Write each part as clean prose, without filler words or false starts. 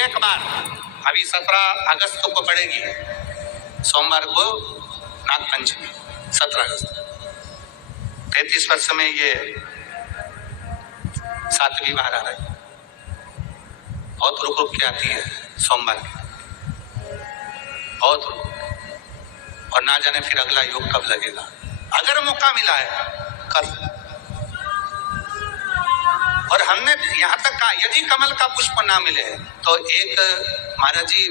एक बार, अभी 17 अगस्त को पड़ेगी, सोमवार को नाग पंचमी, 17 अगस्त। 33 वर्ष में ये 7वीं बार आ रहा है। बहुत रुक रुक के आती है सोमवार की, बहुत रुक, और ना जाने फिर अगला योग कब लगेगा। अगर मौका मिला है कर। और हमने यहाँ तक कहा यदि कमल का पुष्प ना मिले तो एक महाराज जी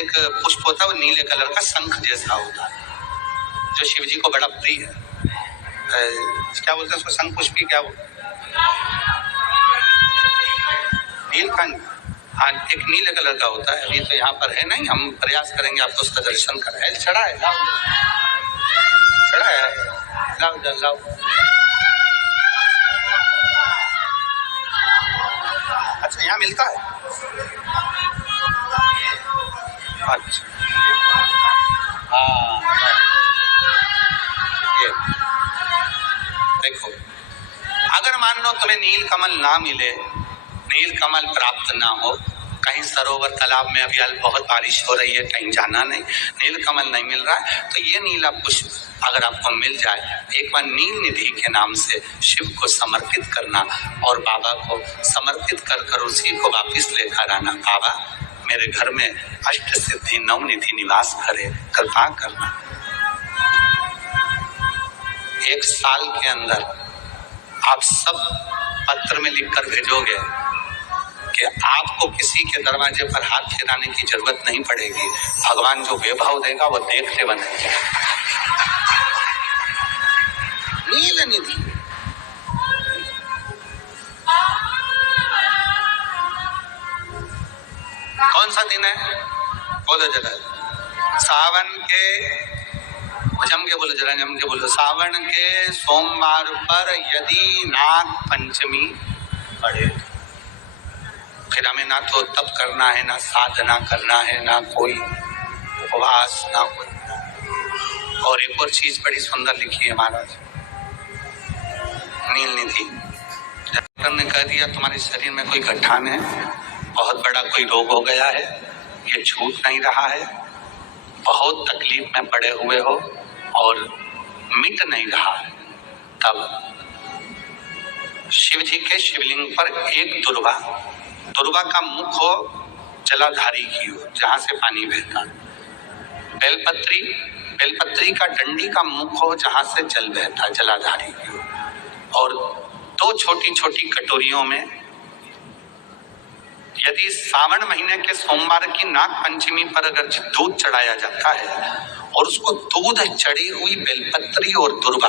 एक पुष्प होता है, वो नीले कलर का शंख जैसा होता है, जो शिव जी को बड़ा प्रिय है। क्या बोलते हैं उसको, शंख पुष्पी, क्या वो नीलकंठ, हाँ, एक नीले कलर का होता है। अभी तो यहाँ पर है नहीं, हम प्रयास करेंगे आपको उसका दर्शन कराए। चढ़ा है, लाओ चढ़ा है, लाओ लाओ। अच्छा, यहाँ मिलता है। अच्छा, हाँ, ये देखो, अगर मान लो तुम्हें नील कमल ना मिले, नील कमल प्राप्त ना हो, कहीं सरोवर तालाब में अभी बहुत बारिश हो रही है, कहीं जाना नहीं, नील कमल नहीं मिल रहा है, तो ये नीला पुष्प अगर आपको मिल जाए, एक बार नील निधि के नाम से शिव को समर्पित करना और बाबा को समर्पित कर कर उसी को वापिस लेकर आना। बाबा मेरे घर में अष्ट सिद्धि नव निधि निवास करे, कृपा करना। 1 साल के अंदर आप सब पत्र में लिखकर भेजोगे कि आपको किसी के दरवाजे पर हाथ फिराने की जरूरत नहीं पड़ेगी, भगवान जो वैभव देगा वो देखते बनेंगे। नील निधि, कौन सा दिन है बोलो जरा, सावन के, जम के बोलो जरा, जम के बोलो, सावन के सोमवार पर यदि नाग पंचमी पड़े, फिर हमें ना तो तप करना है, ना साधना करना है, ना कोई उपवास, ना कोई। और एक और चीज बड़ी सुंदर लिखी है महाराज, नील निधि। डॉक्टर ने कह दिया तुम्हारे शरीर में कोई गड्ढा में बहुत बड़ा कोई रोग हो गया है, ये छूट नहीं रहा है, बहुत तकलीफ में पड़े हुए हो और मिट नहीं रहा है, तब शिव जी के शिवलिंग पर एक दुर्वा का मुख हो जलाधारी की हो, जहां से पानी बहता, बेलपत्री का डंडी का मुख हो जहां से जल बहता, जलाधारी की हो, और 2 छोटी छोटी कटोरियों में यदि सावन महीने के सोमवार की नाग पंचमी पर अगर दूध चढ़ाया जाता है और उसको दूध चढ़ी हुई बेलपत्री और दुर्वा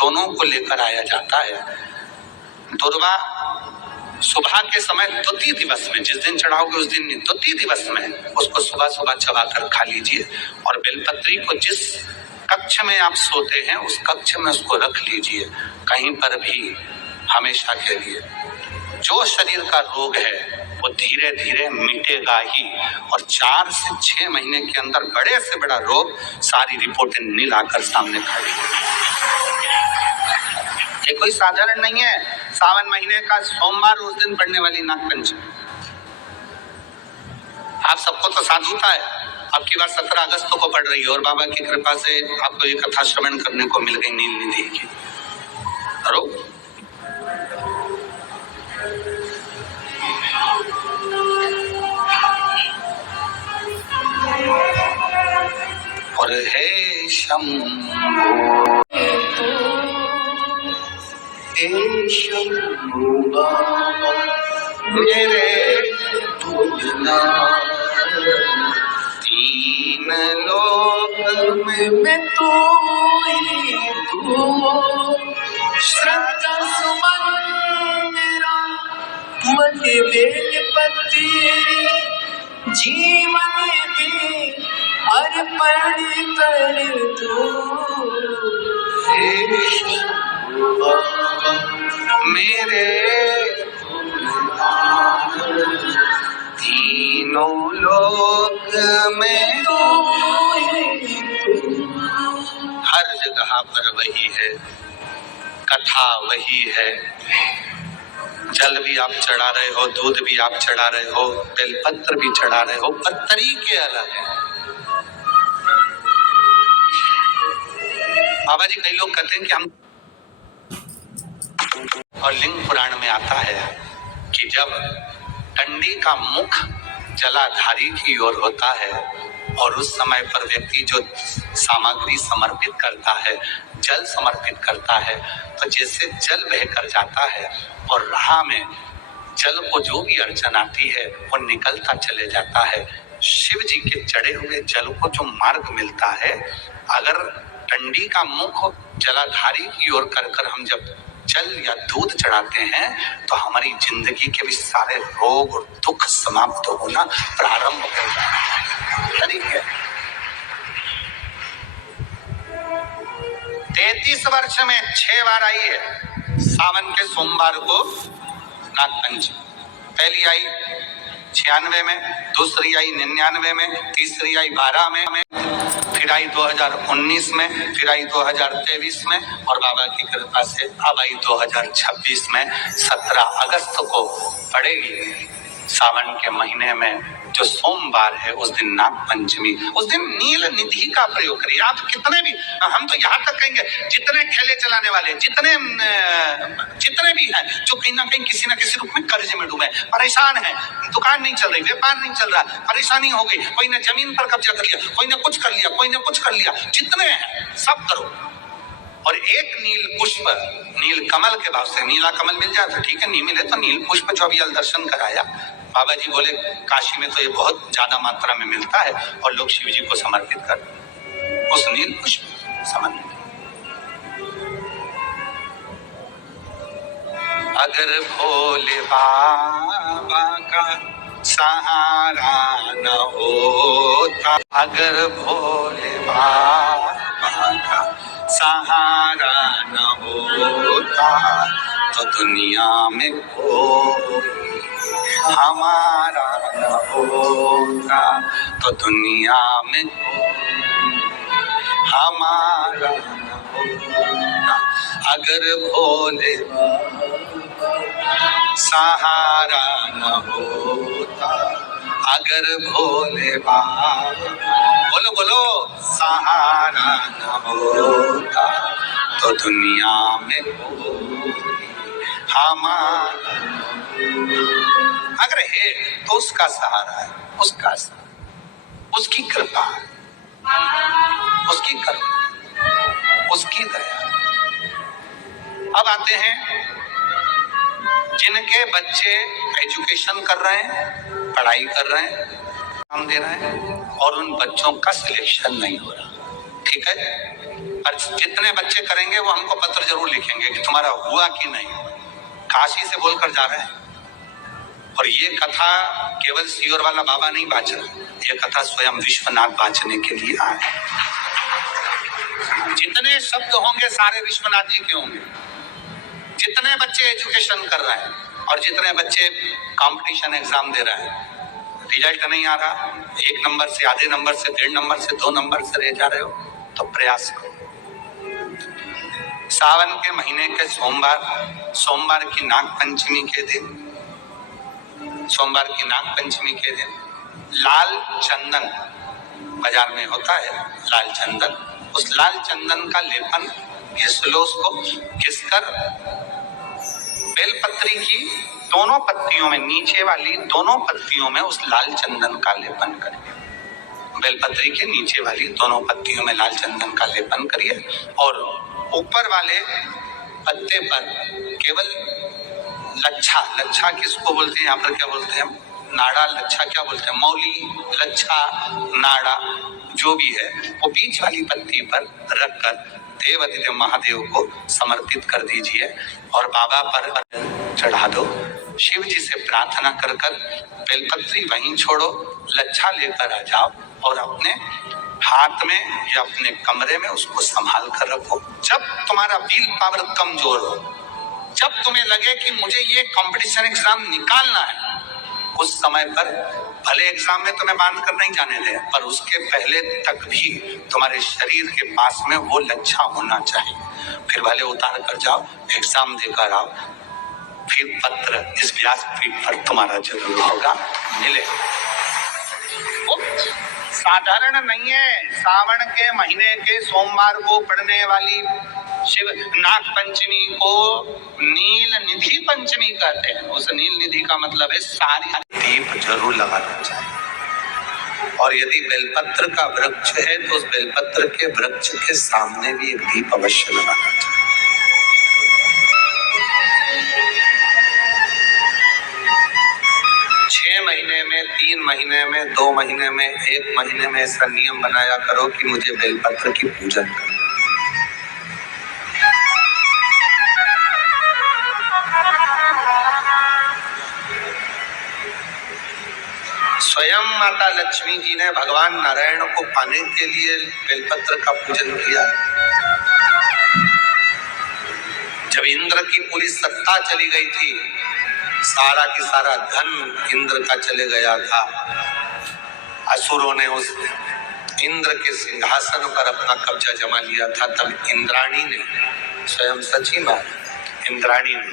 दोनों को लेकर आया जाता है, दुर्वा सुबह के समय द्वितीय दिवस में, जिस दिन चढ़ाओगे उस दिन द्वितीय दिवस में उसको सुबह सुबह चबाकर खा लीजिए, और बेलपत्री को जिस कक्ष में आप सोते हैं उस कक्ष में उसको रख लीजिए, कहीं पर भी हमेशा के लिए। जो शरीर का रोग है वो धीरे धीरे मिटेगा ही, और 4 से 6 महीने के अंदर बड़े से बड़ा रोग सारी रिपोर्टें नील आकर सामने खड़ी है। ये कोई साधारण नहीं है, सावन महीने का सोमवार उस दिन पड़ने वाली नाग पंचमी। आप सबको तो साधुता है, अब की बार 17 अगस्त को पड़ रही है, और बाबा की कृपा से आपको ये कथा श्रवण करने को मिल गई नील निधि की। और हे शंभो, हे शंभो बाबा मेरे बिना 3 लोक में मैं तो ही तू, श्रद्धा सुमन मेरा मन बेलपत्री, जीवन भी अर्पण कर दो, हे शंभो बाबा मेरे 3 लोक में तो हर जगह पर वही है, कथा वही है, जल भी आप चढ़ा रहे हो, दूध भी आप चढ़ा रहे हो, बेलपत्र भी चढ़ा रहे हो, पर तरीके अलग है। बाबा जी, कई लोग कहते हैं कि हम, और लिंग पुराण में आता है कि जब टंडी का मुख जलाधारी की ओर होता है और उस समय पर व्यक्ति जो सामग्री समर्पित करता है, जल समर्पित करता है, तो जैसे जल बहकर जाता है और राह में जल को जो भी अड़चन आती है वो निकलता चले जाता है। शिव जी के चढ़े हुए जल को जो मार्ग मिलता है, अगर टंडी का मुख जलाधारी की ओर कर हम जब जल या दूध चढ़ाते हैं तो हमारी जिंदगी के भी सारे रोग और दुख समाप्त होना प्रारंभ हो जाता है। 33 वर्ष में 6 बार आई है सावन के सोमवार को नागपंचमी। पहली आई 96 में, दूसरी आई 99 में, तीसरी आई 12 में, फिर आई 2019 में, फिर आई 2023 में और बाबा की कृपा से अब आई 2026 में। 17 अगस्त को पड़ेगी सावन के महीने में जो सोमवार है, उस दिन नाग पंचमी। उस दिन नील निधि का प्रयोग करिए। आप कितने भी, हम तो यहाँ तक कहेंगे, जितने ठेले चलाने वाले, जितने भी हैं जो कहीं ना कहीं किसी ना किसी रूप में कर्ज में डूबे, परेशान है, दुकान नहीं चल रही, व्यापार नहीं चल रहा, परेशानी हो गई, कोई ने जमीन पर कब्जा कर लिया, कोई ने कुछ कर लिया, कोई ने कुछ कर लिया, जितने हैं सब करो और एक नील पुष्प, नील कमल के भाव से, नीला कमल मिल जाए तो ठीक है, नहीं मिले तो नील पुष्प जो अभी दर्शन कराया, बाबा जी बोले काशी में तो ये बहुत ज्यादा मात्रा में मिलता है और लोग शिव जी को समर्पित कर उस नील पुष्प समर्पित। अगर भोले बाबा का सहारा न होता, अगर भोले बाबा का सहारा न होता तो दुनिया में कोई हमारा न होता, तो दुनिया में हमारा न होता। अगर भोले सहारा न होता, अगर भोले बोलो बोलो सहारा न होता तो दुनिया में हमारा, अगर है तो उसका सहारा है, उसका सहारा, उसकी कृपा, उसकी कृपा, उसकी दया। अब आते हैं जिनके बच्चे एजुकेशन कर रहे हैं, पढ़ाई कर रहे हैं, काम दे रहे हैं और उन बच्चों का सिलेक्शन नहीं हो रहा, ठीक है, और जितने बच्चे करेंगे वो हमको पत्र जरूर लिखेंगे कि तुम्हारा हुआ कि नहीं। काशी से बोलकर जा रहे हैं और ये कथा केवल सीओर वाला बाबा नहीं बाच रहा, ये कथा स्वयं विश्वनाथ बांचने के लिए आए। जितने शब्द होंगे सारे विश्वनाथ जी के होंगे। जितने बच्चे एजुकेशन कर रहे हैं और जितने बच्चे कंपटीशन एग्जाम दे रहे हैं, रिजल्ट नहीं आ रहा, 1 नंबर से, आधे नंबर से, 1.5 नंबर से, 2 नंबर से रह जा रहे हो, तो प्रयास करो। सावन के महीने के सोमवार की नाग पंचमी के दिन, सोमवार की नाग पंचमी के दिन लाल चंदन बाजार में होता है, लाल चंदन, उस लाल चंदन का लेपन घिस लो, उसको घिसकर बेलपत्री की दोनों पत्तियों में, नीचे वाली दोनों पत्तियों में उस लाल चंदन का लेपन करिए। बेलपत्री के नीचे वाली दोनों पत्तियों में लाल चंदन का लेपन करिए और ऊपर वाले पत्ते पर केवल लच्छा, लच्छा किसको बोलते हैं यहाँ पर, क्या बोलते हैं, नाड़ा, लच्छा क्या बोलते हैं, मौली, लच्छा, नाड़ा जो भी है, वो बीच वाली पत्ती पर रखकर देवाधिदेव महादेव को समर्पित कर दीजिए और बाबा पर चढ़ा दो। शिव जी से प्रार्थना कर बेलपत्री वहीं छोड़ो, लच्छा लेकर आ जाओ और अपने हाथ में या अपने कमरे में उसको संभाल कर रखो। जब तुम्हारा विल पावर कमजोर हो, जब तुम्हें लगे कि मुझे ये कंपटीशन एग्जाम निकालना है, उस समय पर भले एग्जाम में तुम्हें बांध कर नहीं जाने दे, पर उसके पहले तक भी तुम्हारे शरीर के पास में वो लच्छा होना चाहिए। फिर भले उतार कर जाओ, एग्जाम देकर आओ, फिर पत्र इस व्यासपीठ पर तुम्हारा जरूर होगा, मिले। वो साधारण नहीं है। सावन के महीने के सोमवार को पड़ने वाली शिव नाग पंचमी को नील निधि पंचमी कहते हैं। उस नील निधि का मतलब है सारी दीप जरूर लगाना चाहिए। और यदि बेलपत्र का वृक्ष है तो उस बेलपत्र के वृक्ष के सामने भी एक दीप अवश्य लगाना चाहिए। 6 महीने में, 3 महीने में, 2 महीने में, 1 महीने में ऐसा नियम बनाया करो कि मुझे बेलपत्र की पूजन करो। स्वयं माता लक्ष्मी जी ने भगवान नारायण को पाने के लिए बेलपत्र का पूजन किया। जब इंद्र की पूरी सत्ता चली गई थी, सारा की सारा धन इंद्र का चले गया था, असुरों ने उस इंद्र के सिंहासन पर अपना कब्जा जमा लिया था, तब इंद्राणी ने, स्वयं सची मां इंद्राणी ने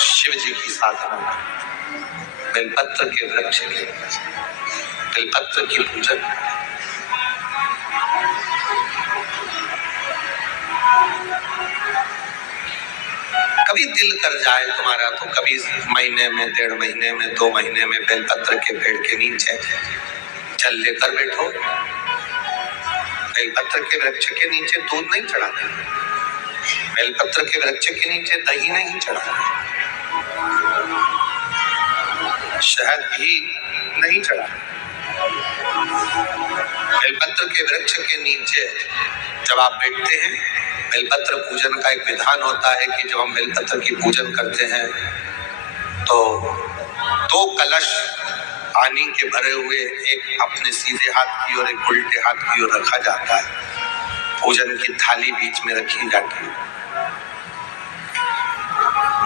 शिव जी की साधना, बेलपत्र के वृक्ष के, बेलपत्र की पूजन। कभी दिल कर जाए तुम्हारा तो कभी महीने में, 1.5 महीने में, 2 महीने में बेलपत्र के पेड़ के नीचे जल लेकर बैठो। बेलपत्र के वृक्ष के नीचे दूध नहीं चढ़ाते, बेलपत्र के वृक्ष के नीचे दही नहीं चढ़ाते, शहद भी नहीं चढ़ाते। बेलपत्र के वृक्ष के नीचे जब आप बैठते हैं, बेलपत्र पूजन का एक विधान होता है कि जब हम बेलपत्र की पूजन करते हैं तो 2 कलश पानी के भरे हुए, एक अपने सीधे हाथ की और एक उल्टे हाथ की ओर रखा जाता है। पूजन की थाली बीच में रखी जाती है।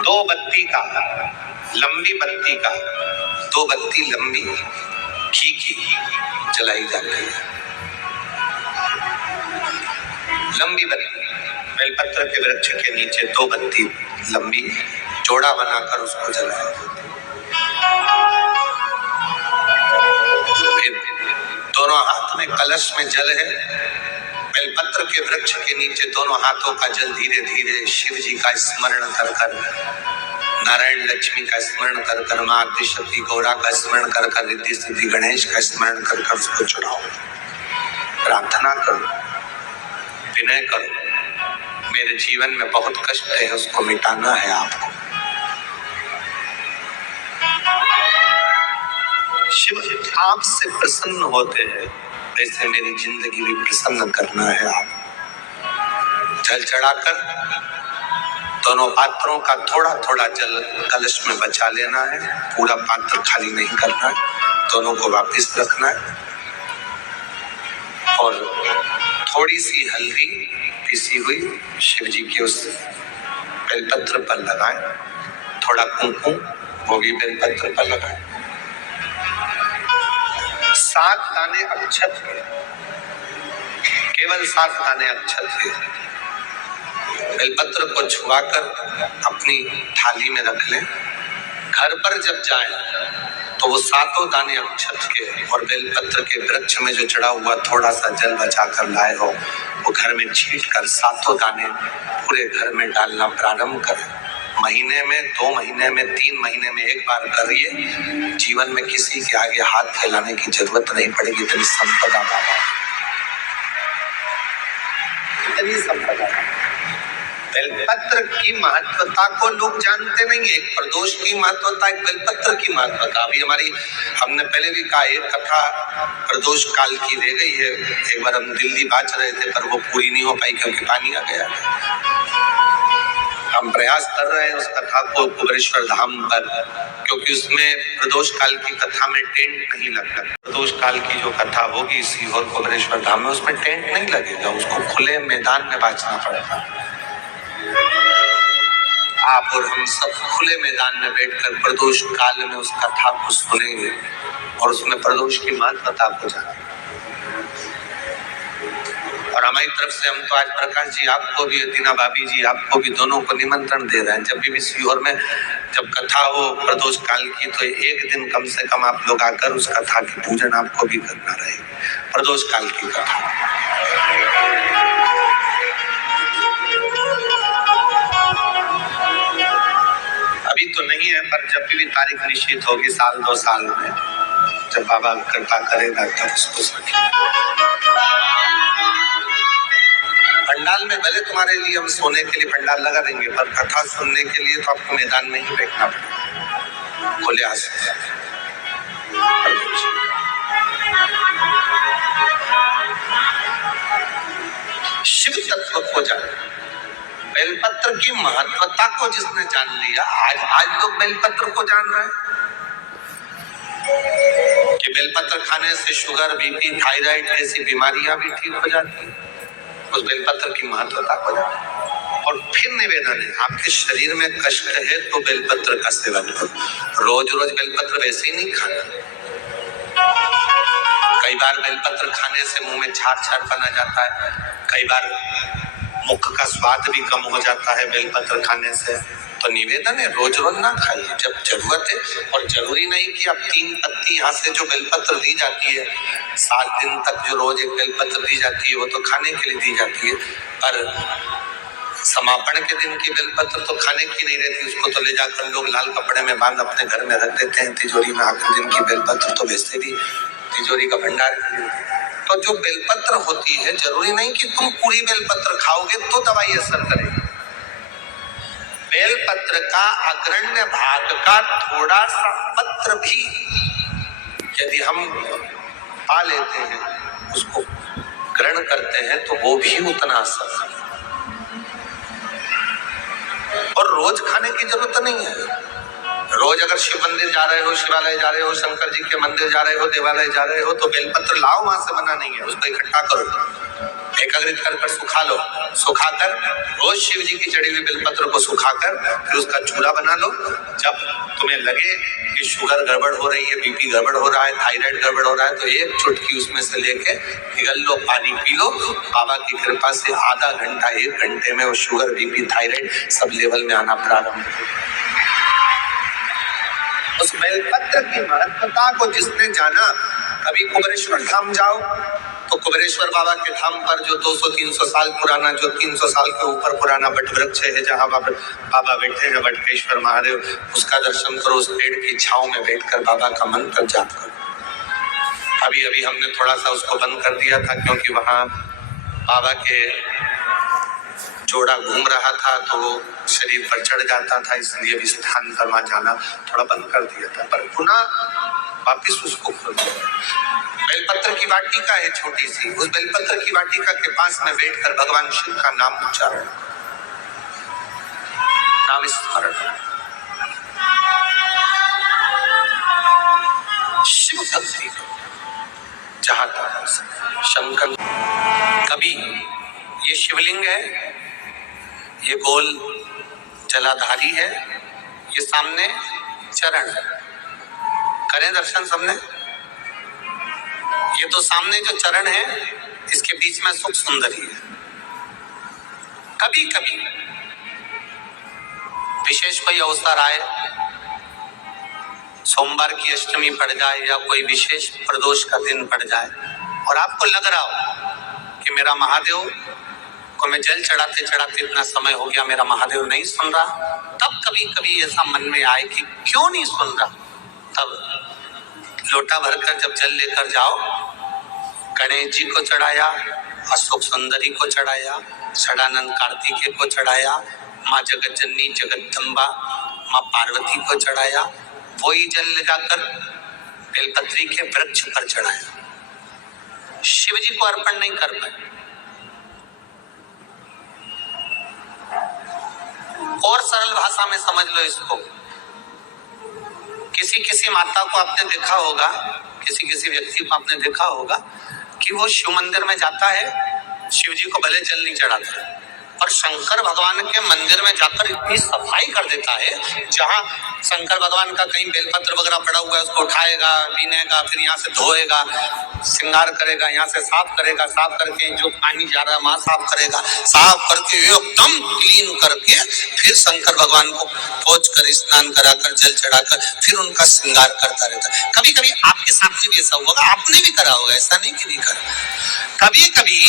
2 बत्ती का, लंबी बत्ती का, 2 बत्ती लंबी घी की जलाई जाती है। लंबी बत्ती बेलपत्र के वृक्ष के नीचे 2 बत्ती लंबी जोड़ा बनाकर उसको जलाया। फिर दोनों हाथ में कलश में जल है, बेलपत्र के वृक्ष के नीचे दोनों हाथों का जल धीरे धीरे शिव जी का स्मरण कर कर, नारायण लक्ष्मी का स्मरण कर कर, मां आदिशक्ति गौरा का स्मरण कर कर, रिद्धि सिद्धि गणेश का स्मरण कर कर उसको चढ़ाओ। प्रार्थना करो, विनय करो, मेरे जीवन में बहुत कष्ट है, उसको मिटाना है आपको। शिव आपसे प्रसन्न होते हैं, वैसे मेरी जिंदगी भी प्रसन्न करना है। आप जल चढ़ाकर दोनों पात्रों का थोड़ा थोड़ा जल कलश में बचा लेना है, पूरा पात्र खाली नहीं करना है, दोनों को वापस रखना है। और थोड़ी सी हल्दी पिसी हुई शिव जी के उस बेलपत्र पर लगाएं, थोड़ा कुमकुम वो भी बेलपत्र पर लगाएं। 7 दाने अक्षत के, केवल 7 दाने अक्षत के बेलपत्र को छुआकर अपनी थाली में रख लें। घर पर जब जाएं तो वो 7 दाने अक्षत के और बेलपत्र के वृक्ष में जो चढ़ा हुआ थोड़ा सा जल बचा कर लाए हो, वो घर में छींट कर 7 दाने पूरे घर में डालना प्रारंभ करें। महीने में, 2 महीने में, 3 महीने में एक बार करिए। जीवन में किसी के आगे हाथ फैलाने की जरूरत नहीं पड़ेगी। इतनी संपदा बाबा, इतनी संपदा। बेलपत्र की महत्वता को लोग जानते नहीं है। एक प्रदोष की महत्वता, एक बेलपत्र की महत्वता। अभी हमने पहले भी कहा, एक कथा प्रदोष काल की रह गई है। एक बार हम दिल्ली बाज रहे थे पर वो पूरी नहीं हो पाई क्योंकि पानी आ गया। हम प्रयास कर रहे हैं उस कथा को कुबेरेश्वर धाम पर, क्योंकि उसमें प्रदोष काल की कथा में टेंट नहीं लगता। प्रदोष काल की जो कथा होगी सीहोर कुबेरेश्वर धाम में, उसमें टेंट नहीं लगेगा, उसको खुले मैदान में बाजना पड़ेगा। आप और हम सब खुले मैदान में बैठकर प्रदोष काल में उस कथा को सुनेंगे और उसमें प्रदोष की महत्वता को जानेंगे। और हमारी तरफ से हम तो आज प्रकाश जी आपको भी, दीना भाभी जी आपको भी, दोनों को निमंत्रण दे रहे हैं। जब भी सीहोर में जब कथा हो प्रदोष काल की, तो एक दिन कम से कम आप लोग आकर उस कथा की पूजन आपको भी करना रहे, प्रदोष काल की कथा। अभी तो नहीं है, पर जब भी तारीख निश्चित होगी साल 2 साल में, जब बाबा कृपा करेगा तब उसको सकें। पंडाल में भले तुम्हारे लिए हम सोने के लिए पंडाल लगा देंगे, पर कथा सुनने के लिए तो आपको मैदान में ही बैठना पड़ेगा, खुले आसमान। शिव तत्व को जान, बेलपत्र की महत्वता को जिसने जान लिया, आज लोग बेलपत्र को जान रहे हैं कि बेलपत्र खाने से शुगर, बीपी, थायराइड जैसी बीमारियां भी ठीक हो जाती है। उस बेलपत्र की महत्वता को जान। और फिर निवेदन है, आपके शरीर में कष्ट है तो बेलपत्र का सेवन करो। रोज रोज बेलपत्र वैसे ही नहीं खाना। कई बार बेलपत्र खाने से मुंह में छार छार बना जाता है, कई बार मुख का स्वाद भी कम हो जाता है बेलपत्र खाने से। तो निवेदन है, रोज रोज ना खाइए, जब जरूरत है। और जरूरी नहीं कि अब 3 पत्ती यहाँ से जो बेलपत्र दी जाती है 7 दिन तक जो रोज एक बेलपत्र दी जाती है, वो तो खाने के लिए दी जाती है। पर समापन के दिन की बेलपत्र तो खाने की नहीं रहती, उसको तो ले जाकर लोग लाल कपड़े में बांध अपने घर में रख देते हैं तिजोरी में। आखिरी दिन की बेलपत्र तो वैसे भी तिजोरी का भंडार। तो जो बेलपत्र होती है, जरूरी नहीं कि तुम पूरी बेलपत्र खाओगे तो दवाई असर करेगी। बेलपत्र का अग्रण्य भाग का थोड़ा सा पत्र भी यदि हम पा लेते हैं, उसको ग्रहण करते हैं, तो वो भी उतना असर है। और रोज खाने की जरूरत नहीं है। रोज अगर शिव मंदिर जा रहे हो, शिवालय जा रहे हो, शंकर जी के मंदिर जा रहे हो, देवालय जा रहे हो, तो बेलपत्र लाओ, वहां से मना नहीं है। उसको इकट्ठा करो, एकत्रित कर सुखा लो। सुखाकर रोज शिव जी की चढ़ी हुई बेलपत्र को सुखाकर फिर उसका चूरा बना लो। जब तुम्हें लगे कि शुगर गड़बड़ हो रही है, बीपी गड़बड़ हो रहा है, थायराइड गड़बड़ हो रहा है, तो एक चुटकी उसमें से लेके निगल लो, पानी पी लो। बाबा की कृपा से आधा घंटा 1 घंटे में वो sugar, BP, thyroid sub level में आना प्रारंभ हो। उस बेलपत्र की महत्वता को जिसने जाना, कभी कुबेरेश्वर धाम जाओ तो कुबेरेश्वर बाबा के धाम पर जो 200-300 साल पुराना, जो 300 साल के ऊपर पुराना बट वृक्ष है, जहाँ बाबा बैठे हैं, बटकेश्वर महादेव, उसका दर्शन करो। उस पेड़ की छांव में बैठकर बाबा का मंत्र जाप करो। अभी अभी हमने थोड़ा सा उसको बंद कर दिया था, क्योंकि वहाँ बाबा के जोड़ा घूम रहा था तो वो शरीर पर चढ़ जाता था, इसलिए भी स्थान पर वहां जाना थोड़ा बंद कर दिया था। पर पुनः वापिस उसको खोल दिया। बेलपत्र की वाटिका है छोटी सी, उस बेलपत्र की वाटिका के पास में बैठकर भगवान शिव का नाम उच्चारण, नाम स्मरण, शिव भक्ति जहां तक शंकर। कभी ये शिवलिंग है, ये गोल जलाधारी है, ये सामने चरण है, करें दर्शन सबने। ये तो सामने जो चरण है, इसके बीच में सुख सुंदरी है। कभी कभी विशेष कोई अवसर आए, सोमवार की अष्टमी पड़ जाए या कोई विशेष प्रदोष का दिन पड़ जाए, और आपको लग रहा हो कि मेरा महादेव को मैं जल चढ़ाते चढ़ाते इतना समय हो गया, मेरा महादेव नहीं सुन रहा, तब कभी कभी ऐसा मन में आए कि क्यों नहीं सुन रहा, तब लोटा भरकर जब जल लेकर जाओ, गणेश जी को चढ़ाया, अशोक सुंदरी को चढ़ाया, षडानंद कार्तिकेय को चढ़ाया, माँ जगत जननी जगदम्बा माँ पार्वती को चढ़ाया, वही जल ले जाकर बेलपत्री के वृक्ष पर चढ़ाया। शिव जी को अर्पण नहीं कर पाए। और सरल भाषा में समझ लो इसको, किसी माता को आपने देखा होगा, किसी व्यक्ति को आपने देखा होगा कि वो शिव मंदिर में जाता है, शिव जी को भले जल नहीं चढ़ाता, और शंकर भगवान के मंदिर में जाकर इतनी सफाई कर देता है, जहां शंकर भगवान का कहीं बेलपत्र वगैरह पड़ा हुआ है उसको उठाएगा, बीनेगा, फिर यहाँ से धोएगा, श्रृंगार करेगा, यहाँ से साफ करेगा, साफ करके जो पानी जा रहा है वहां साफ करेगा, साफ करके एकदम क्लीन करके फिर शंकर भगवान को पोंछ कर, स्नान कराकर, जल चढ़ाकर फिर उनका श्रृंगार करता रहता है। कभी कभी आपके साथ में भी ऐसा होगा, आपने भी करा होगा, ऐसा नहीं कि नहीं करा। कभी कभी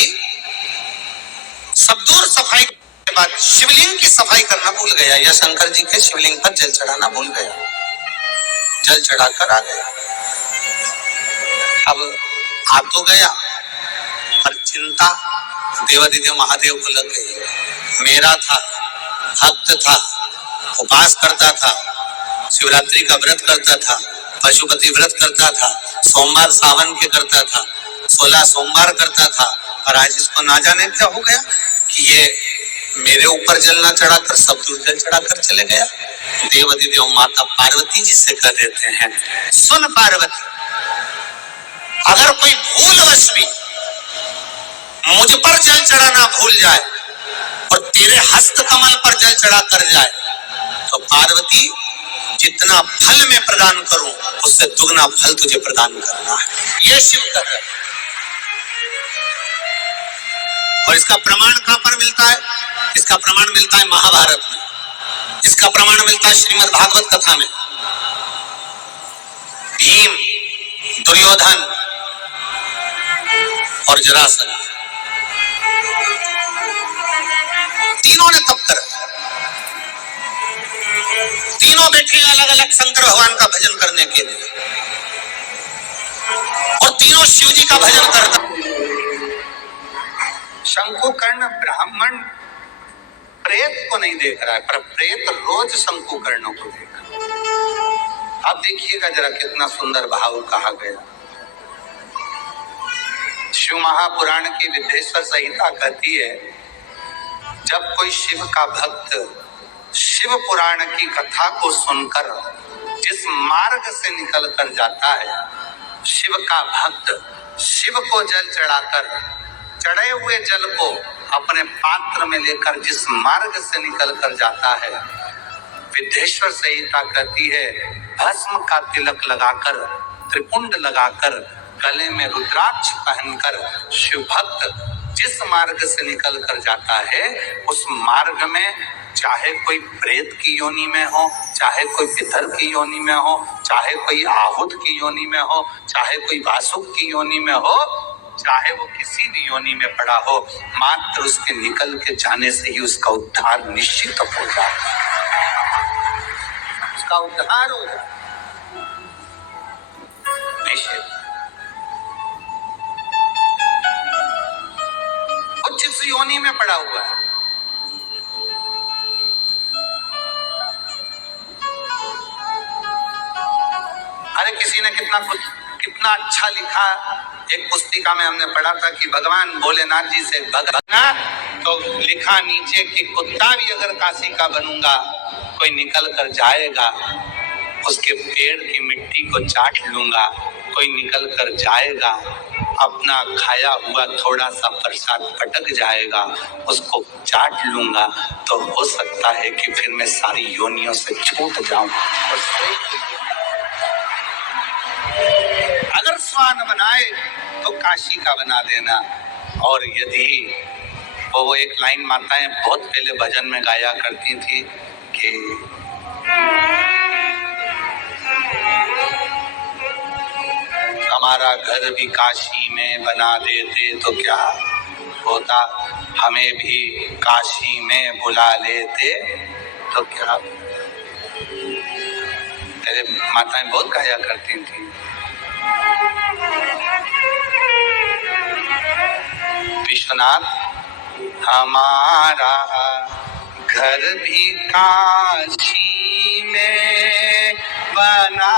सब दूर सफाई के बाद शिवलिंग की सफाई करना भूल गया, या शंकर जी के शिवलिंग पर जल चढ़ाना भूल गया, जल चढ़ाकर आ गया। अब आ तो गया, पर चिंता देवादिदेव महादेव को लग गई। मेरा था, भक्त था, उपास करता था, शिवरात्रि का व्रत करता था, पशुपति व्रत करता था, सोमवार सावन के करता था, 16 सोमवार करता था, और आज इसको ना जाने क्या हो गया कि ये मेरे ऊपर जल ना चढ़ाकर सब दूर जल चढ़ाकर चले गया। देवादिदेव माता पार्वती जी से कह देते हैं, सुन पार्वती, अगर कोई भूलवश भी मुझ पर जल चढ़ाना भूल जाए और तेरे हस्त कमल पर जल चढ़ा कर जाए, तो पार्वती जितना फल मैं प्रदान करूं उससे दुगना फल तुझे प्रदान करना है। ये शिव कर रहा है। और इसका प्रमाण कहां पर मिलता है? इसका प्रमाण मिलता है महाभारत में, इसका प्रमाण मिलता है श्रीमद् भागवत कथा में। भीम, दुर्योधन और जरासंध, तीनों ने तप करा, तीनों बैठे अलग अलग शंकर भगवान का भजन करने के लिए, और तीनों शिव जी का भजन करता। शंकुकर्ण ब्राह्मण प्रेत को नहीं देख रहा है, पर प्रेत रोज शंकुकर्ण को देख रहा है। अब देखिएगा जरा कितना सुंदर भाव कहा गया। शिव महापुराण की विद्येश्वर संहिता कहती है, जब कोई शिव का भक्त शिव पुराण की कथा को सुनकर जिस मार्ग से निकल कर जाता है, शिव का भक्त शिव को जल चढ़ाकर, चढ़े हुए जल को अपने पात्र में लेकर जिस मार्ग से निकल कर जाता है, विद्येश्वर संहिता कहती है, भस्म का तिलक लगाकर, त्रिपुंड लगाकर, गले में रुद्राक्ष पहनकर शिव भक्त जिस मार्ग से निकल कर जाता है, उस मार्ग में चाहे कोई प्रेत की योनि में हो, चाहे कोई पितर की योनि में हो, चाहे कोई आहूत की योनि में हो, चाहे कोई वासुक की योनि में हो, चाहे वो किसी भी योनि में पड़ा हो, मात्र उसके निकल के जाने से ही उसका उद्धार निश्चित हो जाता है, उसका उद्धार हो जाता निश्चित। वो जिस योनि में पड़ा हुआ है, अरे किसी ने कितना अच्छा लिखा, एक पुस्तिका में हमने पढ़ा था कि भगवान भोलेनाथ जी से भगवान, तो लिखा नीचे कि कुत्ता भी अगर काशी का बनूंगा, कोई निकल कर जाएगा, उसके पेड़ की मिट्टी को चाट लूंगा, कोई निकल कर जाएगा, अपना खाया हुआ थोड़ा सा प्रसाद पटक जाएगा, उसको चाट लूंगा, तो हो सकता है कि फिर मैं सारी योनियों से छूट जाऊं। अगर स्वान बनाए तो काशी का बना देना। और यदि वो एक लाइन माताएं बहुत पहले भजन में गाया करती थी कि हमारा घर भी काशी में बना देते तो क्या होता, हमें भी काशी में बुला लेते तो क्या। पहले माताएं बहुत गाया करती थी। विश्वनाथ, हमारा घर भी काशी में बना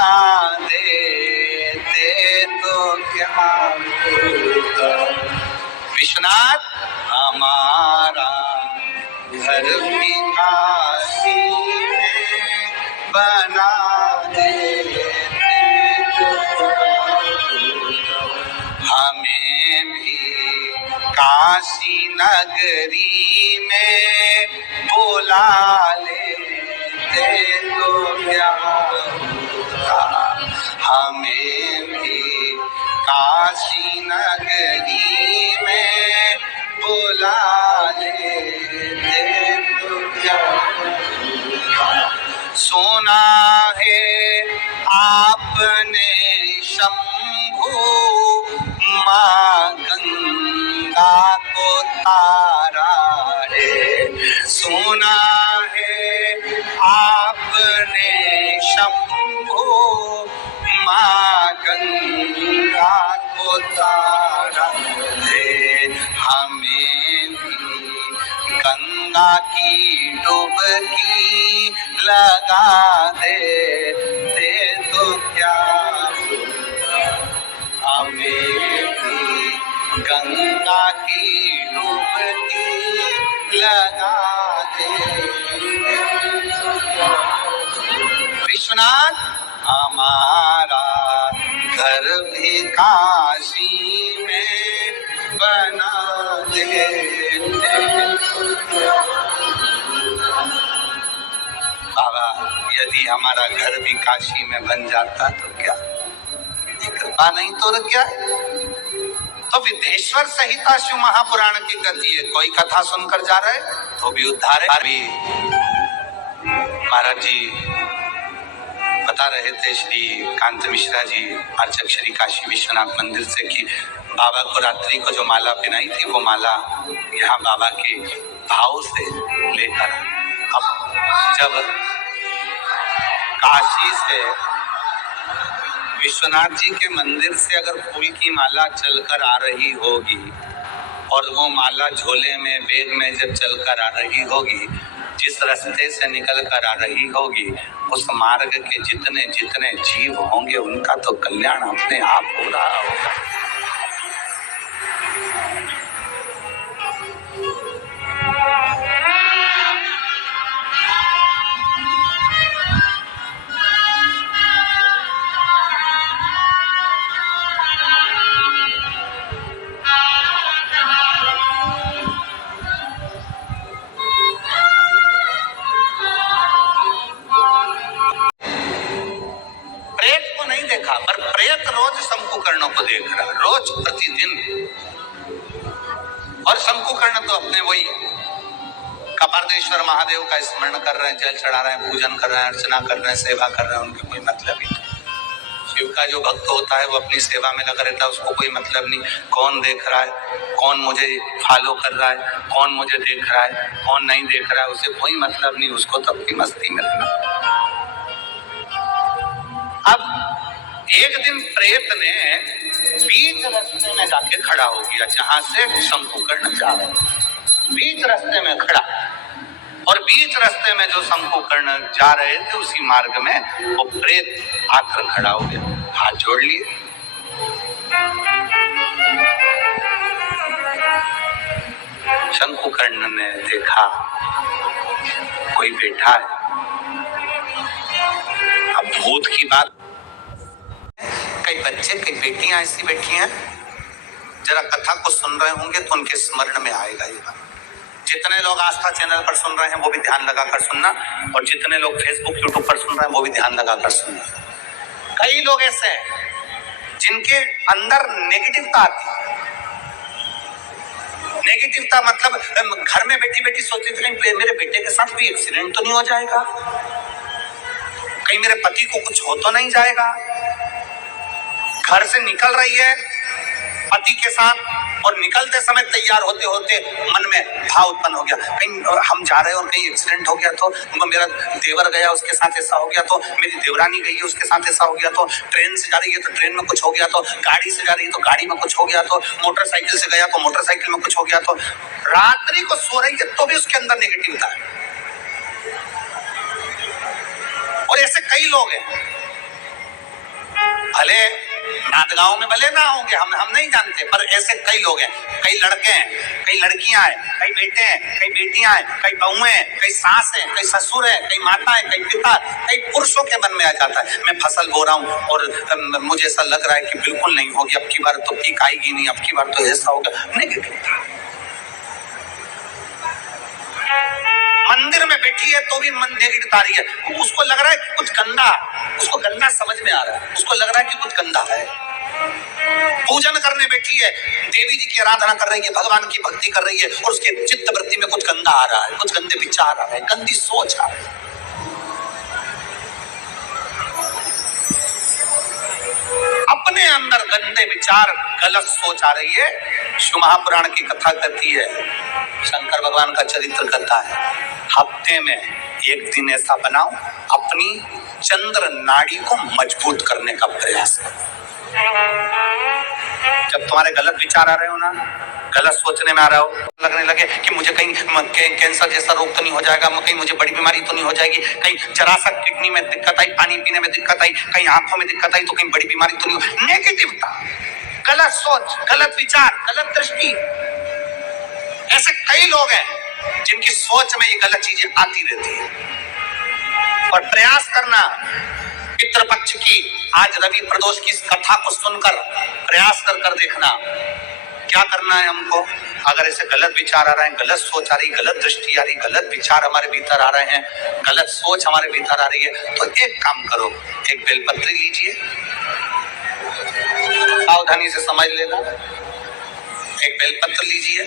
देते तो क्या होता। विश्वनाथ, हमारा घर भी काशी में बना देते तो हमें भी काशी नगरी में बुला लेते तो क्या होता, हमें भी काशी नगरी में बुला लेते तो क्या होता। सुना है आपने शंभू माँ गंगा को तारा है, सुना है आपने शंभू माँ गंगा को तारा है, हमें भी गंगा की डुबकी लगा दे तो क्या होता, हमें भी गंगा की डुबकी लगा दे। विश्वनाथ हमारा घर भी काशी में बना दे। बाबा यदि हमारा घर भी काशी में बन जाता तो क्या, ये कृपा नहीं तो क्या। तो विदेश्वर संहिता शिव महापुराण की गति है, कोई कथा सुनकर जा रहे तो भी उद्धार है। भी महाराज जी बता रहे थे श्री कांत मिश्रा जी अर्चक श्री काशी विश्वनाथ मंदिर से कि बाबा को रात्रि को जो माला पहनाई थी वो माला यहाँ बाबा के भाव से लेकर, अब जब काशी से विश्वनाथ जी के मंदिर से अगर फूल की माला चलकर आ रही होगी और वो माला झोले में बैग में जब चलकर आ रही होगी, जिस रास्ते से निकल कर आ रही होगी, उस मार्ग के जितने जितने जीव होंगे उनका तो कल्याण अपने आप हो रहा होगा। देखा पर प्रेत रोज शंकुकर्ण को देख रहा, रोज प्रतिदिन। और शंकुकर्ण तो अपने वही कपार्देश्वर महादेव का स्मरण कर रहे हैं, जल चढ़ा रहे हैं, पूजन कर रहे हैं, अर्चना कर रहे हैं, सेवा कर रहे हैं, उनके कोई मतलब ही नहीं। शिव का जो भक्त होता है वो अपनी सेवा में लगा रहता है, उसको कोई मतलब नहीं कौन देख रहा है, कौन मुझे फॉलो कर रहा है, कौन मुझे देख रहा है, कौन नहीं देख रहा है, उसे कोई मतलब नहीं, उसको तो अपनी मस्ती में रहना। अब एक दिन प्रेत ने बीच रास्ते में जाके खड़ा हो गया, जहां से शंकुकर्ण जा रहे, बीच रास्ते में खड़ा, और बीच रास्ते में जो शंकुकर्ण जा रहे थे उसी मार्ग में वो प्रेत आकर खड़ा हो गया, हाथ जोड़ लिए। शंकुकर्ण ने देखा कोई बैठा है। अब भूत की बात, कई बच्चे कई बेटियां ऐसी बैठी हैं, जरा कथा को सुन रहे होंगे तो उनके स्मरण में आएगा ये बात। जितने लोग आस्था चैनल पर सुन रहे हैं वो भी ध्यान लगाकर सुनना, और जितने लोग फेसबुक यूट्यूब पर सुन रहे हैं वो भी ध्यान लगाकर सुनना। कई लोग ऐसे हैं जिनके अंदर नेगेटिवता आती, नेगेटिवता मतलब घर में बैठी बैठी सोचती थी कहीं मेरे बेटे के साथ कोई एक्सीडेंट तो नहीं हो जाएगा, कहीं मेरे पति को कुछ हो तो नहीं जाएगा। घर से निकल रही है पति के साथ और निकलते समय तैयार होते होते मन में भाव उत्पन्न हो गया, कहीं हम जा रहे हैं और कहीं एक्सीडेंट हो गया तो, मेरा देवर गया उसके साथ ऐसा हो गया तो, मेरी देवरानी गई है उसके साथ ऐसा हो गया तो, ट्रेन से जा रही है तो ट्रेन में कुछ हो गया तो, गाड़ी से जा रही है तो गाड़ी में कुछ हो गया तो, मोटरसाइकिल से गया तो मोटरसाइकिल में कुछ हो गया तो। रात्रि को सो रही है तो भी उसके अंदर नेगेटिविटी है। और ऐसे कई लोग हैं, भले नांदगांव में भले ना होंगे, हम नहीं जानते, पर ऐसे कई लोग हैं, कई लड़के हैं, कई लड़कियां हैं, कई बेटे हैं, कई बेटियां हैं, कई बहुएं हैं, कई सास हैं, कई ससुर हैं, कई माता है, कई पिता, कई पुरुषों के मन में आ जाता है मैं फसल बो रहा हूँ और मुझे ऐसा लग रहा है कि बिल्कुल नहीं होगी, अब की बार तो पीक आएगी नहीं, अब की बार तो ऐसा होगा। नेगेटिव था। मंदिर में बैठी है तो भी मन नेगेटिव आ रही है, उसको लग रहा है कि कुछ गंदा, उसको गंदा समझ में आ रहा है, उसको लग रहा है कि कुछ गंदा है। पूजन करने बैठी है, देवी जी की आराधना कर रही है, भगवान की भक्ति कर रही है, और उसके चित्त वृत्ति में कुछ गंदा आ रहा है, कुछ गंदे विचार आ रहे हैं, गंदी सोच आ रही है। अपने अंदर गंदे विचार, गलत सोच आ रही है। शिव महापुराण की कथा कहती है, शंकर भगवान का चरित्र कहता है, हफ्ते में एक दिन ऐसा बनाओ अपनी चंद्र नाड़ी को मजबूत करने का प्रयास करो। जब तुम्हारे गलत विचार आ रहे हो ना, गलत सोचने में आ रहा हो, लगने लगे कि मुझे कहीं कैंसर जैसा रोग तो नहीं हो जाएगा, कहीं मुझे बड़ी बीमारी तो नहीं हो जाएगी, कहीं जरा सा किडनी में दिक्कत आई, पानी पीने में दिक्कत आई, कहीं आंखों में दिक्कत आई तो कहीं बड़ी बीमारी तो नहीं हो। नेगेटिवता, गलत सोच, गलत विचार, गलत दृष्टि। ऐसे कई लोग हैं जिनकी सोच में ये गलत चीजें आती रहती है। और प्रयास करना पितृपक्ष की, आज रवि प्रदोष की इस कथा को सुनकर प्रयास कर देखना क्या करना है हमको। अगर ऐसे गलत विचार आ रहे हैं, गलत सोच आ रही, गलत दृष्टि आ रही, गलत विचार हमारे भीतर आ रहे हैं, गलत सोच हमारे भीतर आ रही है, तो एक काम करो, एक बेलपत्री लीजिए, सावधानी से समझ लेना, एक बेलपत्र लीजिए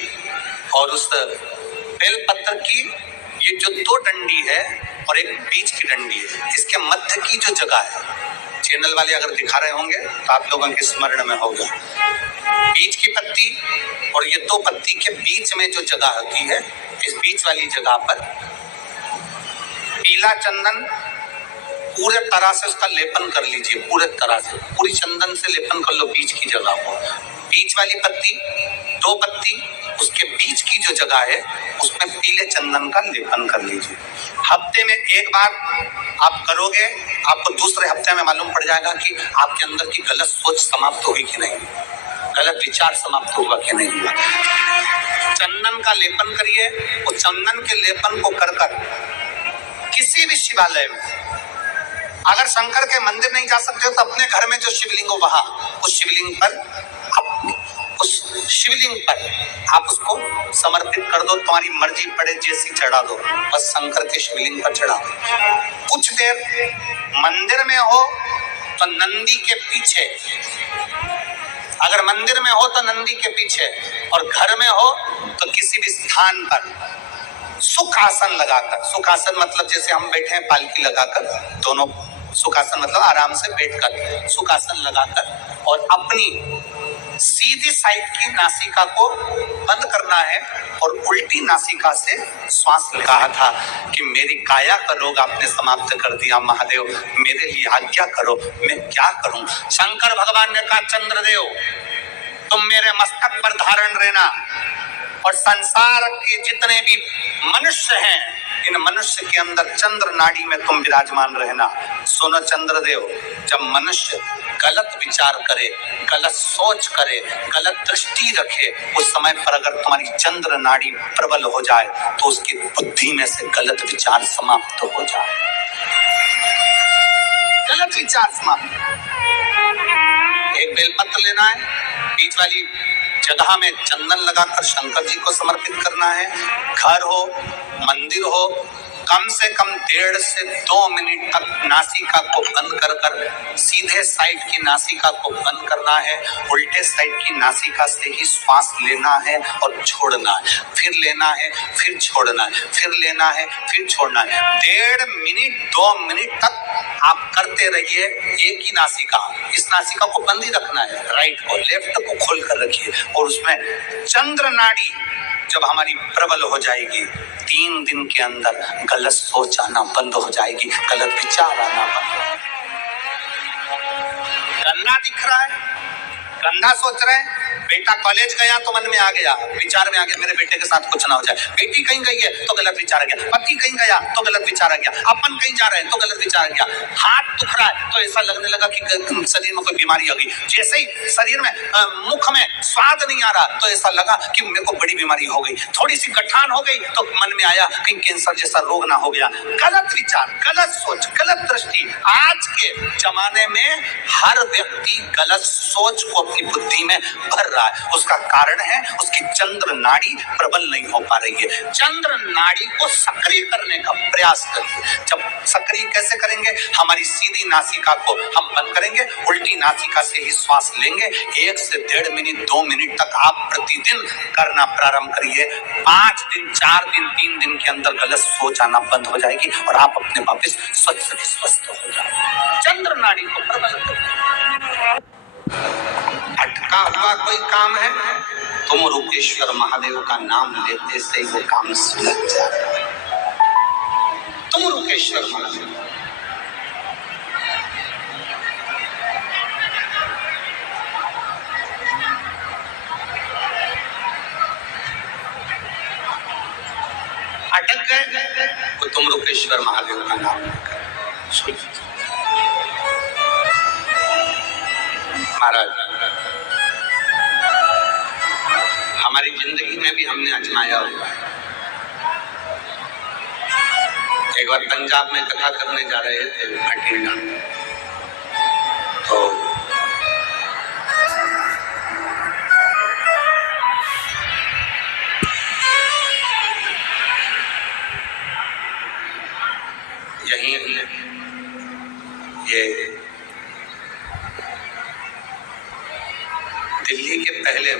और उस बेलपत्र की ये जो दो डंडी है और एक बीच की डंडी है, इसके मध्य की जो जगह है, चैनल वाले अगर दिखा रहे होंगे तो आप लोगों के स्मरण में होगा, बीच की पत्ती और ये दो पत्ती के बीच में जो जगह होती है, इस बीच वाली जगह पर पीला चंदन पूरे तरह से उसका लेपन कर लीजिए, पूरे तरह से पूरी चंदन से लेपन कर लो बीच की जगह को। बीच वाली पत्ती, दो पत्ती, उसके बीच की जो जगह है उसमें पीले चंदन का लेपन कर लीजिए। हफ्ते में एक बार आप करोगे, आपको दूसरे हफ्ते में मालूम पड़ जाएगा कि आपके अंदर की गलत सोच समाप्त होगी कि नहीं, गलत विचार समाप्त होगा कि नहीं हुआ। चंदन का लेपन करिए, उस चंदन के लेपन को कर किसी भी शिवालय में, अगर शंकर के मंदिर नहीं जा सकते हो तो अपने घर में जो शिवलिंग हो वहां, उस शिवलिंग पर आप उसको समर्पित कर दो, तुम्हारी मर्जी पड़े जैसी चढ़ा दो, बस शंकर के शिवलिंग पर चढ़ा दो। कुछ देर मंदिर में हो तो नंदी के पीछे, अगर मंदिर में हो तो नंदी के पीछे, और घर में हो तो किसी भी स्थान पर सुखासन लगाकर, सुखासन मतलब जैसे हम बैठे हैं पालकी लगाकर, दोनों सुखासन मतलब आराम से बैठकर, सुखासन लगाकर, और अपनी सीधी साइड की नासिका को बंद करना है और उल्टी नासिका से श्वास कहा था कि मेरी काया का रोग आपने समाप्त कर दिया महादेव, मेरे लिए आज्ञा करो, मैं क्या करूं। शंकर भगवान ने कहा, चंद्रदेव तुम मेरे मस्तक पर धारण रहना, और संसार के जितने भी मनुष्य हैं, इन मनुष्य के अंदर चंद्र नाड़ी में तुम विराजमान रहना। सुनो चंद्रदेव, जब मनुष्य गलत विचार करे, गलत सोच करे, गलत दृष्टि रखे, उस समय पर अगर तुम्हारी चंद्र नाड़ी प्रबल हो जाए तो उसकी बुद्धि में से गलत विचार समाप्त हो जाए, गलत विचार समाप्त। एक बेलपत्र लेना है, बीच वाली जगह में चंदन लगाकर शंकर जी को समर्पित करना है। घर हो, मंदिर हो, कम से कम 1.5 से 2 मिनट तक नासिका को बंद कर सीधे साइड की नासिका को बंद करना है, उल्टे साइड की नासिका से ही श्वास लेना है और छोड़ना है, फिर लेना है, फिर छोड़ना है, फिर लेना है, फिर छोड़ना है। 1.5 मिनट 2 मिनट तक आप करते रहिए एक ही नासिका, इस नासिका को बंद ही रखना है, राइट को, लेफ्ट को खोल कर रखिए, और उसमें चंद्र नाड़ी जब हमारी प्रबल हो जाएगी, 3 दिन के अंदर गलत सोच आना बंद हो जाएगी, गलत विचार आना बंद हो जाएगी। गंदा दिख रहा है, गंदा सोच रहे हैं, बेटा कॉलेज गया तो मन में आ गया, विचार में आ गया मेरे बेटे के साथ कुछ ना हो जाए, बेटी कहीं गई है तो गलत विचार आ गया, पति कहीं गया तो गलत विचार आ गया, अपन कहीं जा रहे हैं तो गलत विचार आ गया, हाथ दुख रहा है तो ऐसा लगने लगा कि शरीर में कोई बीमारी आ गई, जैसे ही शरीर में मुख में स्वाद नहीं आ रहा तो ऐसा लगा कि मेरे को बड़ी बीमारी हो गई, थोड़ी सी गठान हो गई तो मन में आया कहीं कैंसर जैसा रोग ना हो गया। गलत विचार, गलत सोच, गलत दृष्टि। आज के जमाने में हर व्यक्ति गलत सोच को अपनी बुद्धि में भर कर रहा है, उसका कारण है उसकी चंद्र नाड़ी प्रबल नहीं हो पा रही है। चंद्र नाड़ी को सक्रिय करने का प्रयास करिए। जब सक्रिय कैसे करेंगे? हमारी सीधी नासिका को हम बंद करेंगे, उल्टी नासिका से ही श्वास लेंगे। 1 से 1.5 मिनट 2 मिनट तक आप प्रतिदिन करना प्रारंभ करिए। 5 दिन 4 दिन 3 दिन के अंदर गलत सोच आना बंद हो जाएगी और आप अपने वापस स्वस्थ हो जाएंगे। चंद्र नाड़ी को प्रबल करिए। अटका हुआ कोई काम है, तुम रूपेश्वर महादेव का नाम लेते से वो काम सुलझ जाता है। तुम रूपेश्वर महादेव, अटक गए तो तुम रूपेश्वर महादेव का नाम लेकर महाराज, हमारी जिंदगी में भी हमने आजमाया हुआ है। एक बार पंजाब में कथा करने जा रहे थे भटिंडा, तो यहीं ये दिल्ली के पहले